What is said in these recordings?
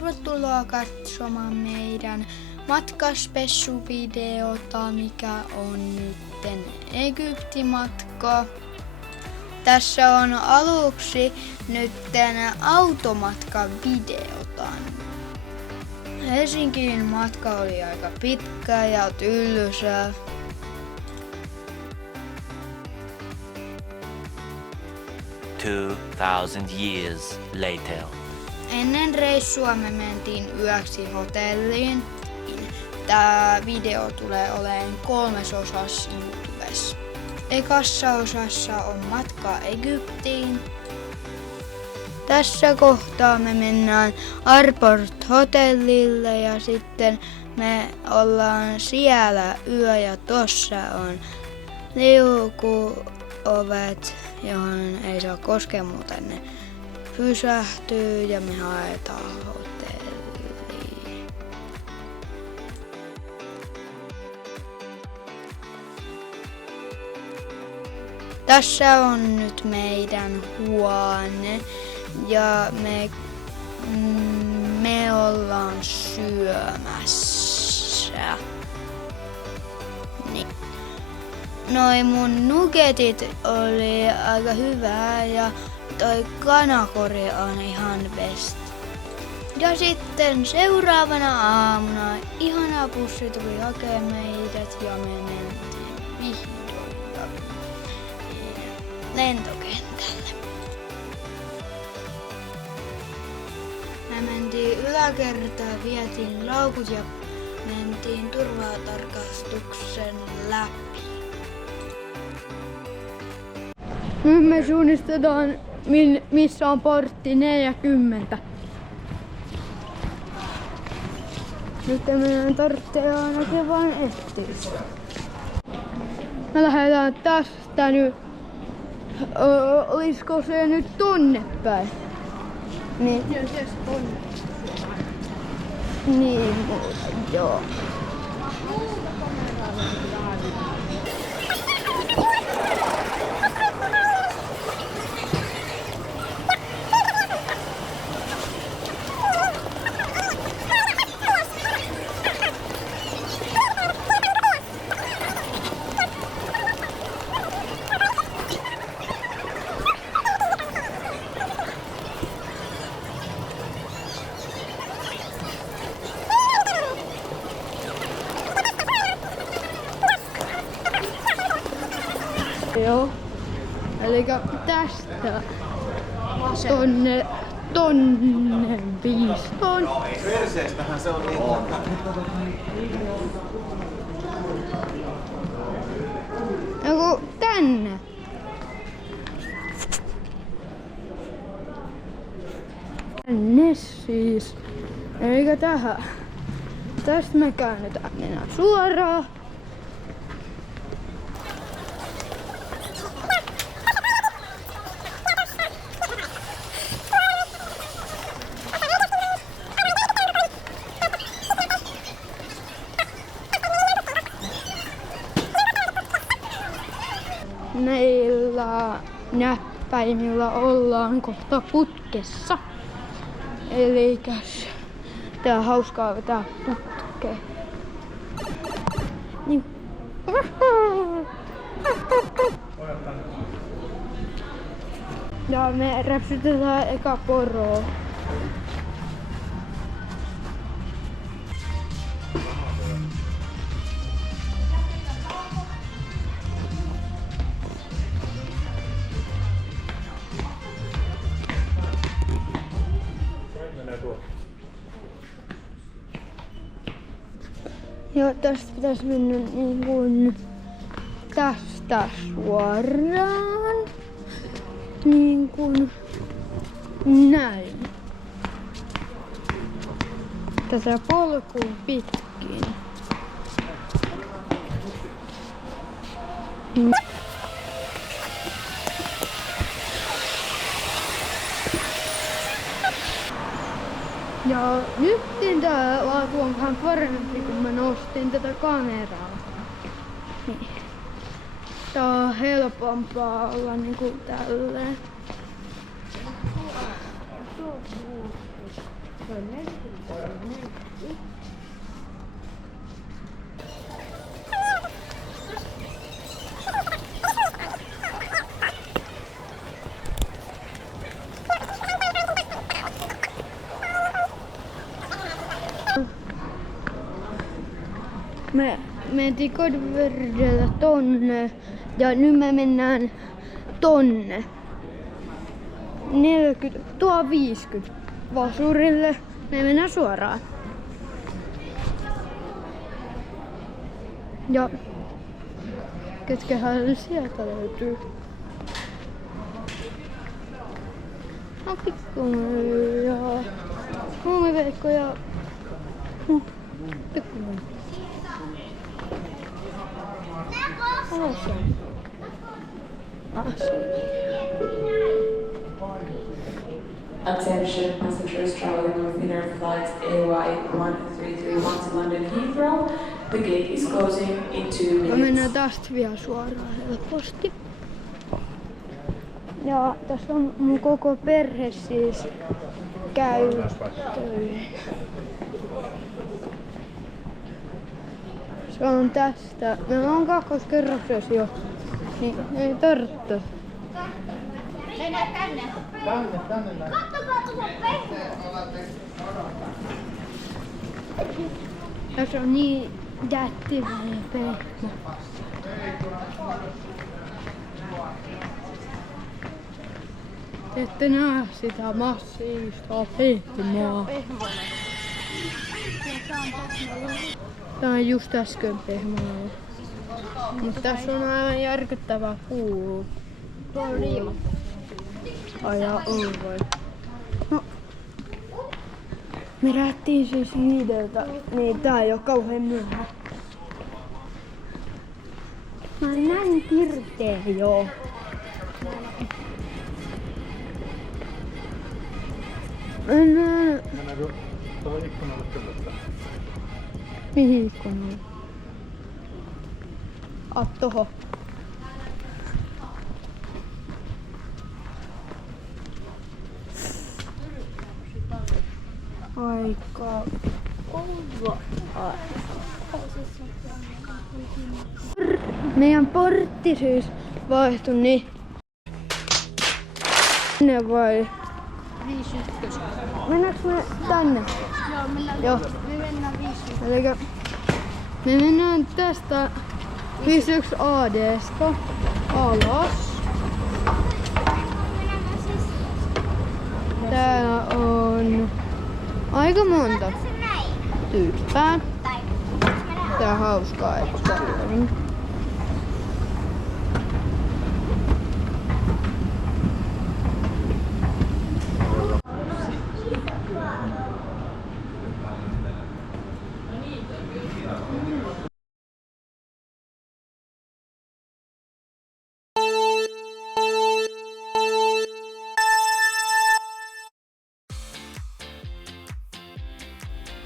Tervetuloa katsomaan meidän matkaspessuvideota, mikä on nytten Egyptimatka. Tässä on aluksi nytten automatkavideota. Helsinkiin matka oli aika pitkä ja tylsä. Years later. Ennen reissua me mentiin yöksi hotelliin. Tää video tulee olemaan 3 osassa YouTubessa. Ekassa osassa on matka Egyptiin. Tässä kohtaa me mennään Airport hotellille ja sitten me ollaan siellä yö ja tossa on liukuovet, johon ei saa koskea, muuten ne pysähtyy ja me haetaan hotelliin. Tässä on nyt meidän huone ja me ollaan syömässä. Niin. Noi mun nugetit oli aika hyvää ja toi kanakori on ihan best. Ja sitten seuraavana aamuna ihana bussi tuli hakemaan meidät ja me mentiin vihdoin lentokentälle. Me mentiin yläkertaan, vietiin laukut ja mentiin turvatarkastuksen läpi. Nyt me suunnistetaan, missä on portti 40. Nyt meidän tarvitsee ainakin vaan etsiä. Me lähdetään tästä nyt. Olisiko se nyt tonne päin? Niin. Niin, joo. Joo. Elikkä tästä tonne viistoon. Perseestähän se on niin. Joku tänne. Tänne siis. Elikkä tähän. Tästä me käännetään nenä suoraan. Näillä näppäimillä ollaan kohta putkessa. Elikäs tää on hauskaa vetää putkeen. Niin. Ja me räpsytetään eka poroa. Joo, tästä pitäisi mennä niin kuin tästä suoraan. Niin kuin näin. Tätä polkuun pitkin. Ja nyt tää laatu on vähän parempi, kun mä nostin tätä kameraa. Niin. Tää on helpompaa olla niinku tälleen. Me mentiin Kodverdeltä tonne ja nyt me mennään tonne. 40, tuo 50 Vasurille. Me mennään suoraan. Ja ketkähän sieltä löytyy? No Pikkunen ja Huumiveikko ja Pikkunen. Attention passengers traveling with Finnair flights AY1331 to London Heathrow. The gate is closing in 2 Me minutes. mennään tästä vielä suoraan helposti. Ja tässä on mun koko perhe siis käy töihin. Se on tästä. Me on kakkoskerroksessa jo. Niin ei tarvitse. Mennään tänne. Kattokaa tuohon pehmeä. Tässä on niin jättimäinen pehmä. Te ette näe sitä massiivista pehmoa. Tää on just äsken pehmoa. Mutta tässä on aivan järkyttävä puu. Tuo on liima. Ai ja voi. No. Me lähtiin siis 5, niin tää ei oo kauhean myöhä. Mä oon näin kirteä joo. Mennäänkö tuolla ikkunalle kyllä? Mihin ikkunalle? Tohon. Aika kova. Meidän portti siis vaihtui niin. Tänne vai? 51. Mennäänkö me tänne? Joo, mennään. Joo. Me mennään 50. Elikkä me mennään tästä 51 AD:sta alas. Täällä on aika monta tyyppää. Tää on hauskaa, että täällä on.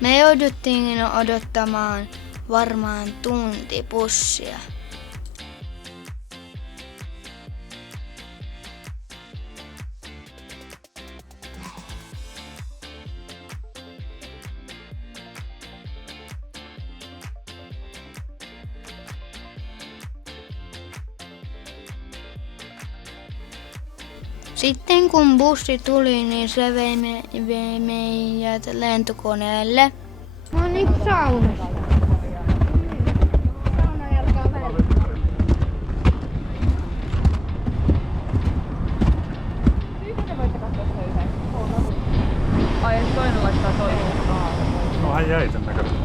Me jouduttiin odottamaan varmaan tunti bussia. Sitten kun bussi tuli, niin se vei meidät lentokoneelle. Mä oon niinku saunassa. Ai, ensi toinen laittaa toinen. No hän jäi sen näköisesti.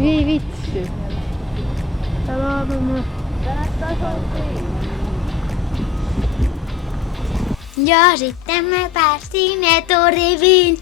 Ei vitsi. Täällä on Ja sitten me päästiin eturiviin.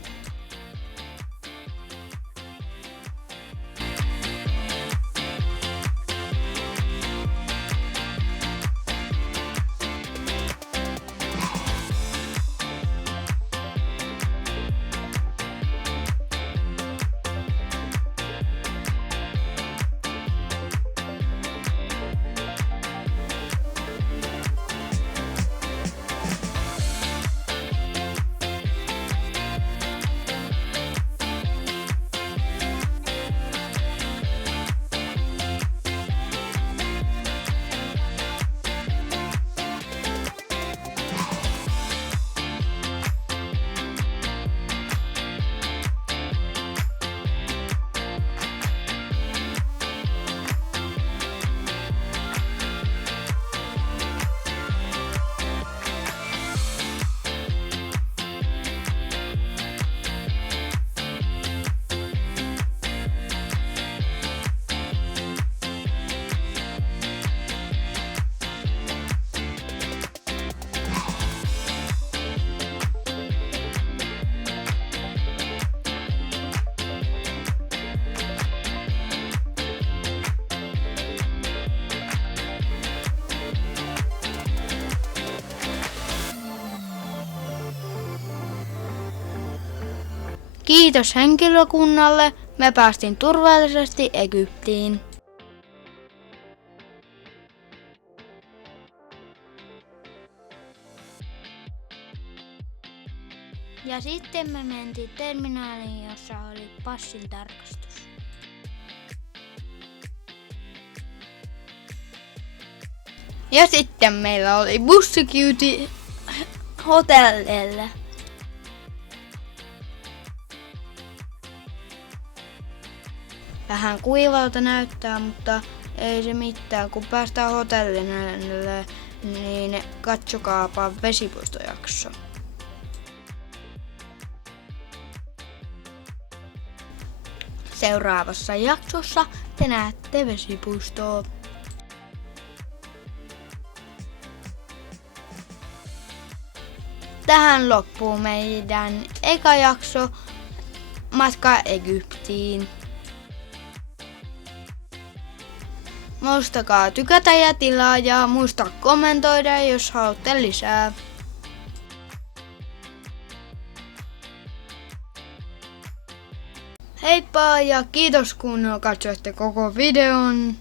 Kiitos henkilökunnalle, me päästiin turvallisesti Egyptiin. Ja sitten me mentiin terminaaliin, jossa oli passin tarkastus. Ja sitten meillä oli bussikyyti hotellille. Vähän kuivalta näyttää, mutta ei se mitään. Kun päästään hotellille, niin katsokaapa vesipuistojakso. Seuraavassa jaksossa te näette vesipuistoa. Tähän loppuu meidän eka jakso matka Egyptiin. Muistakaa tykätä ja tilaa ja muista kommentoida, jos haluatte lisää. Heippa ja kiitos kun katsoitte koko videon.